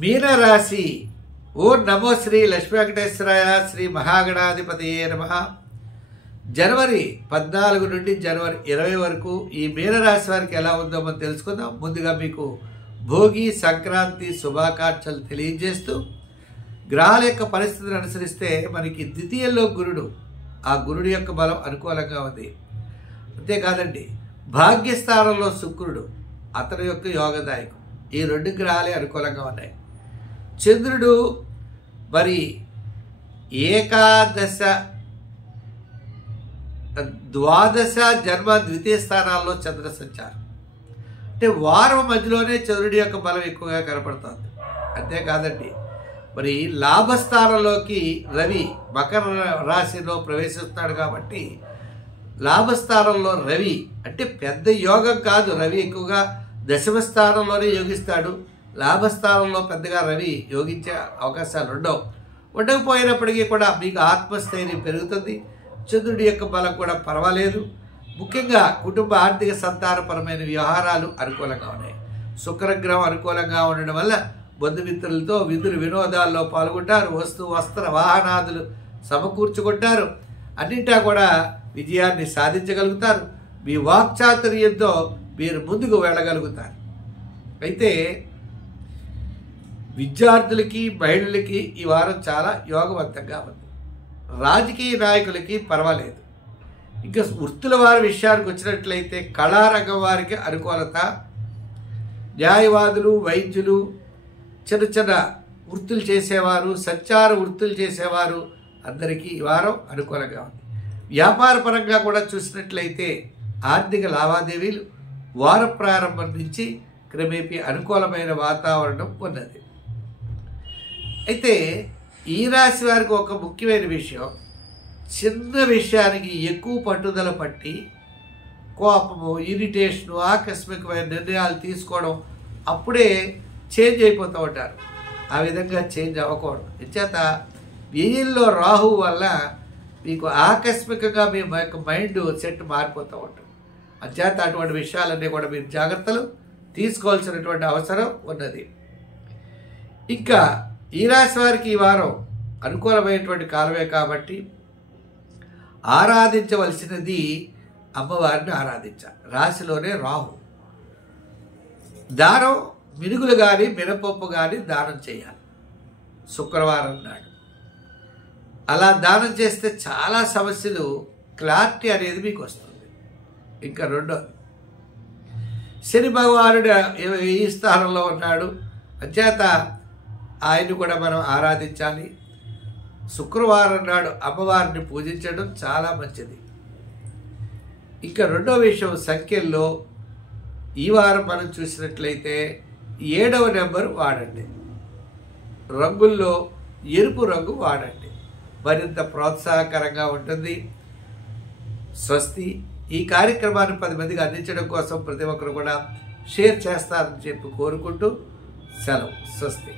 మీనరాశి. ఓం నమో శ్రీ లక్ష్మీ వెంకటేశ్వరాయ శ్రీ మహాగణాధిపతయే నమః. జనవరి 14 నుండి జనవరి 20 వరకు ఈ మీనరాశి వారికి ఎలా ఉందో మనం తెలుసుకుందాం. ముందుగా మీకు భోగి సంక్రాంతి శుభాకాంక్షలు తెలియజేస్తూ, గ్రహాల యొక్క పరిస్థితిని అనుసరిస్తే మనకి ద్వితీయంలో గురుడు, ఆ గురుడు యొక్క బలం అనుకూలంగా ఉంది. అంతేకాదండి, భాగ్యస్థానంలో శుక్రుడు, అతని యొక్క యోగదాయకం. ఈ రెండు గ్రహాలే అనుకూలంగా ఉన్నాయి. చంద్రుడు మరి ఏకాదశ ద్వాదశ జన్మ ద్వితీయ స్థానాల్లో చంద్ర సంచారం. అంటే వారం మధ్యలోనే చంద్రుడి యొక్క బలం ఎక్కువగా కనపడుతుంది. అంతేకాదండి, మరి లాభస్థానంలోకి రవి మకర రాశిలో ప్రవేశిస్తున్నాడు కాబట్టి లాభస్థానంలో రవి అంటే పెద్ద యోగం కాదు. రవి ఎక్కువగా దశమ స్థానంలోనే యోగిస్తాడు. లాభస్థానంలో పెద్దగా రవి యోగించే అవకాశాలు ఉండకపోయినప్పటికీ కూడా మీకు ఆత్మస్థైర్యం పెరుగుతుంది. చంద్రుడి యొక్క బలం కూడా పర్వాలేదు. ముఖ్యంగా కుటుంబ ఆర్థిక సంతానపరమైన వ్యవహారాలు అనుకూలంగా ఉన్నాయి. శుక్రగ్రహం అనుకూలంగా ఉండడం వల్ల బంధుమిత్రులతో విధులు వినోదాల్లో పాల్గొంటారు. వస్త్ర వాహనాదులు సమకూర్చుకుంటారు. అన్నింటా కూడా విజయాన్ని సాధించగలుగుతారు. మీ వాక్చాతుర్యంతో మీరు ముందుకు వెళ్ళగలుగుతారు. అయితే విద్యార్థులకి మహిళలకి ఈ వారం చాలా యోగవంతంగా ఉంది. రాజకీయ నాయకులకి పర్వాలేదు. ఇంకా వృత్తుల వారి విషయానికి వచ్చినట్లయితే కళారంగం వారికి అనుకూలత, న్యాయవాదులు, వైద్యులు, చిన్న చిన్న వృత్తులు చేసేవారు, సంచార వృత్తులు చేసేవారు అందరికీ ఈ వారం అనుకూలంగా ఉంది. వ్యాపార పరంగా కూడా చూసినట్లయితే ఆర్థిక లావాదేవీలు వార ప్రారంభం నుంచి క్రమేపీ అనుకూలమైన వాతావరణం ఉన్నది. అయితే ఈ రాశి వారికి ఒక ముఖ్యమైన విషయం, చిన్న విషయానికి ఎక్కువ పట్టుదల పట్టి కోపము, ఇరిటేషను, ఆకస్మికమైన నిర్ణయాలు తీసుకోవడం, అప్పుడే చేంజ్ అయిపోతూ ఉంటారు. ఆ విధంగా చేంజ్ అవ్వకూడదు. ఎంచేత వ్యయంలో రాహు వల్ల మీకు ఆకస్మికంగా మీ యొక్క మైండ్ సెట్ మారిపోతూ ఉంటుంది. అంచేత అటువంటి విషయాలన్నీ కూడా మీరు జాగ్రత్తలు తీసుకోవాల్సినటువంటి అవసరం ఉన్నది. ఇంకా ఈ రాశి వారికి ఈ వారం అనుకూలమైనటువంటి కాలమే కాబట్టి ఆరాధించవలసినది అమ్మవారిని ఆరాధించాలి. రాశిలోనే రాహు. దానం మినుగులు కానీ మినపప్పు కానీ దానం చేయాలి శుక్రవారం నాడు. అలా దానం చేస్తే చాలా సమస్యలు క్లారిటీ అనేది మీకు వస్తుంది. ఇంకా రెండోది, శని భగవానుడు ఈ స్థానంలో ఉన్నాడు. అంచేత ఆయన్ని కూడా మనం ఆరాధించాలి. శుక్రవారం నాడు అమ్మవారిని పూజించడం చాలా మంచిది. ఇంకా రెండో విషయం, సంఖ్యల్లో ఈ వారం మనం చూసినట్లయితే 7వ నెంబర్ వాడండి. రంగుల్లో ఎరుపు రంగు వాడండి, మరింత ప్రోత్సాహకరంగా ఉంటుంది. స్వస్తి. ఈ కార్యక్రమాన్ని 10 మందికి అందించడం కోసం ప్రతి ఒక్కరు కూడా షేర్ చేస్తారని చెప్పి కోరుకుంటూ సెలవు. స్వస్తి.